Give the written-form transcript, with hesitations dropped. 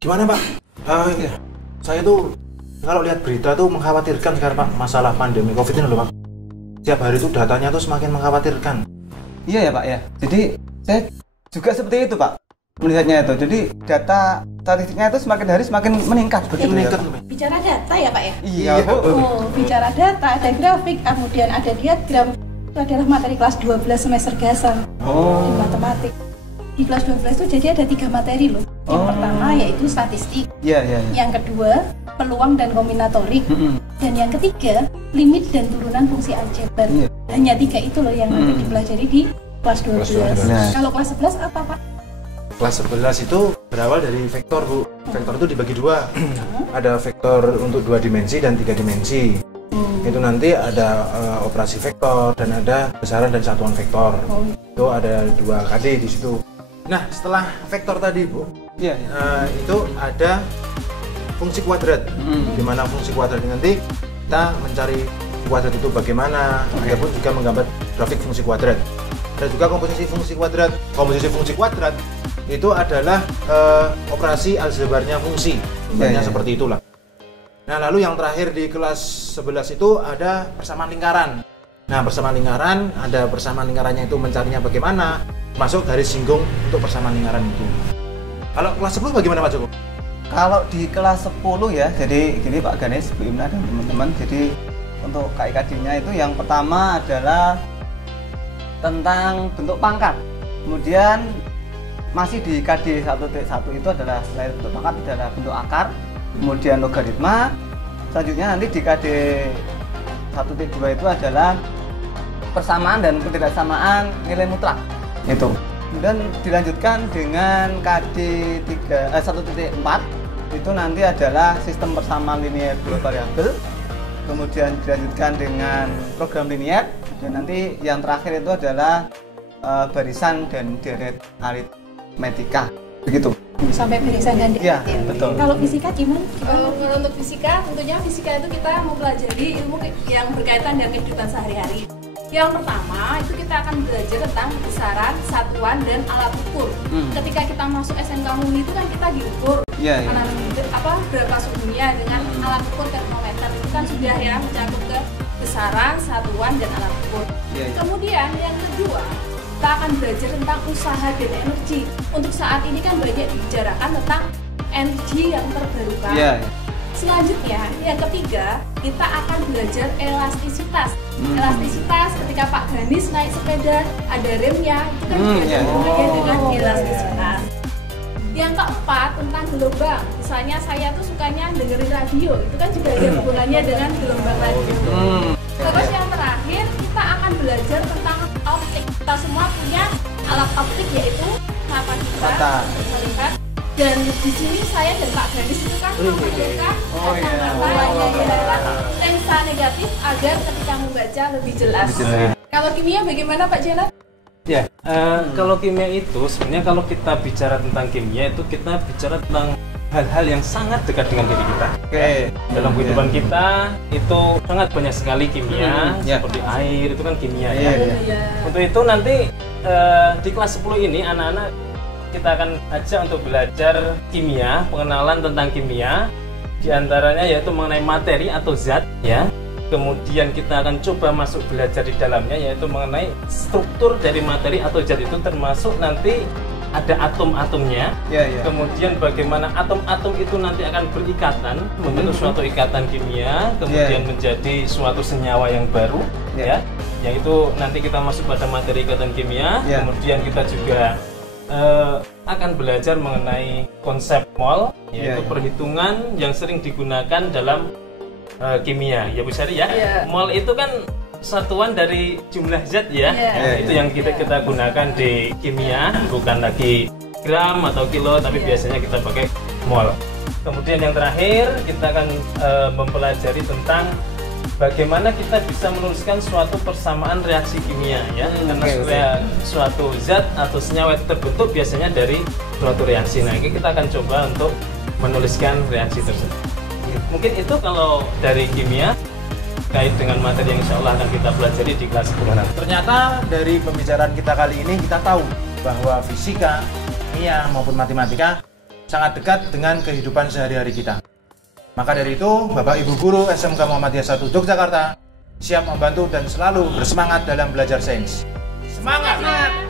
Gimana Pak? Iya. Saya tuh kalau lihat berita tuh mengkhawatirkan sekarang Pak, masalah pandemi COVID ini loh Pak. Tiap hari tuh datanya tuh semakin mengkhawatirkan. Iya ya Pak ya. Jadi saya juga seperti itu Pak melihatnya itu. Jadi data statistiknya itu semakin hari semakin meningkat. Meningkat. Bicara data ya Pak ya? Iya Bu. Oh, bicara data, ada grafik, kemudian ada diagram. Itu adalah materi kelas 12 semester gasan di matematik. Di kelas 12 itu jadi ada 3 materi loh. Yang pertama yaitu statistik. Iya. Yang kedua peluang dan kombinatorik. Dan yang ketiga limit dan turunan fungsi aljabar. Hanya 3 itu loh yang nanti dipelajari di kelas 12. Nah. Kalau kelas 11 apa Pak? Kelas 11 itu berawal dari vektor Bu. Vektor itu dibagi 2. Ada vektor untuk 2 dimensi dan 3 dimensi. Itu nanti ada operasi vektor dan ada besaran dan satuan vektor. Itu ada 2 KD di situ. Nah, setelah vektor tadi Bu, itu ada fungsi kuadrat. Di mana fungsi kuadrat ini nanti kita mencari kuadrat itu bagaimana, ataupun juga menggambar grafik fungsi kuadrat. Ada juga komposisi fungsi kuadrat. Komposisi fungsi kuadrat itu adalah operasi aljabarnya fungsi. Sebenarnya seperti itulah. Nah, lalu yang terakhir di kelas 11 itu ada persamaan lingkaran. Nah, persamaan lingkaran, ada persamaan lingkarannya itu mencarinya bagaimana, masuk garis singgung untuk persamaan lingkaran itu. Kalau kelas 10 bagaimana Pak Joko? Kalau di kelas 10 ya, jadi gini Pak Ganes, Bu Imna dan teman-teman. Jadi untuk KIKD-nya itu yang pertama adalah tentang bentuk pangkat. Kemudian masih di KD 1.1 itu adalah selain bentuk pangkat adalah bentuk akar, kemudian logaritma. Selanjutnya nanti di KD 1.2 itu adalah persamaan dan ketidaksamaan nilai mutlak. Itu. Kemudian dilanjutkan dengan KD 1.4 itu nanti adalah sistem persamaan linear dua variabel. Kemudian dilanjutkan dengan program linear dan nanti yang terakhir itu adalah barisan dan deret aritmetika. Begitu. Sampai barisan dan deret ya? Betul. Kalau fisika gimana? Kalau untuk fisika, tentunya fisika itu kita mempelajari ilmu yang berkaitan dengan kehidupan sehari-hari. Yang pertama itu kita akan belajar tentang besaran, satuan, dan alat ukur. Ketika kita masuk SMK MUI itu kan kita diukur berapa suhunya dengan alat ukur termometer. Itu kan sudah ya mencakup ke besaran, satuan, dan alat ukur. Kemudian yang kedua kita akan belajar tentang usaha dan energi. Untuk saat ini kan banyak dibicarakan tentang energi yang terbarukan. Selanjutnya, yang ketiga, kita akan belajar elastisitas. Elastisitas ketika Pak Ganis naik sepeda, ada remnya, itu kan juga ada hubungannya dengan elastisitas. Yang keempat, tentang gelombang. Misalnya saya tuh sukanya dengerin radio, itu kan juga ada hubungannya dengan gelombang radio. Terus yang terakhir, kita akan belajar tentang optik. Kita semua punya alat optik, yaitu mata kita melihat. Dan di sini saya dan Pak Ganis itu kan menggunakan kacamata lensa negatif agar ketika membaca lebih jelas. Kalau kimia bagaimana Pak Jenat? Ya, kalau kimia itu sebenarnya kalau kita bicara tentang kimia itu kita bicara tentang hal-hal yang sangat dekat dengan diri kita. Dalam kehidupan kita itu sangat banyak sekali kimia, seperti air itu kan kimia ya. Untuk itu nanti di kelas 10 ini anak-anak kita akan ajak untuk belajar kimia, pengenalan tentang kimia, diantaranya yaitu mengenai materi atau zat ya. Kemudian kita akan coba masuk belajar di dalamnya yaitu mengenai struktur dari materi atau zat itu, termasuk nanti ada atom-atomnya. Kemudian bagaimana atom-atom itu nanti akan berikatan membentuk suatu ikatan kimia, kemudian menjadi suatu senyawa yang baru ya. Yang itu nanti kita masuk pada materi ikatan kimia. Kemudian kita juga akan belajar mengenai konsep mol, yaitu perhitungan yang sering digunakan dalam kimia ya Bu Sari ya. Mol itu kan satuan dari jumlah zat ya. Itu yang kita gunakan di kimia, bukan lagi gram atau kilo, tapi biasanya kita pakai mol. Kemudian yang terakhir kita akan mempelajari tentang bagaimana kita bisa menuliskan suatu persamaan reaksi kimia ya. Karena suatu zat atau senyawa itu terbentuk biasanya dari suatu reaksi. Nah, ini kita akan coba untuk menuliskan reaksi tersebut. Mungkin itu kalau dari kimia kait dengan materi yang insya Allah akan kita pelajari di kelas 10. Ternyata dari pembicaraan kita kali ini kita tahu bahwa fisika, kimia maupun matematika sangat dekat dengan kehidupan sehari-hari kita. Maka dari itu, Bapak Ibu Guru SMK Muhammadiyah 1 Yogyakarta siap membantu dan selalu bersemangat dalam belajar sains. Semangat!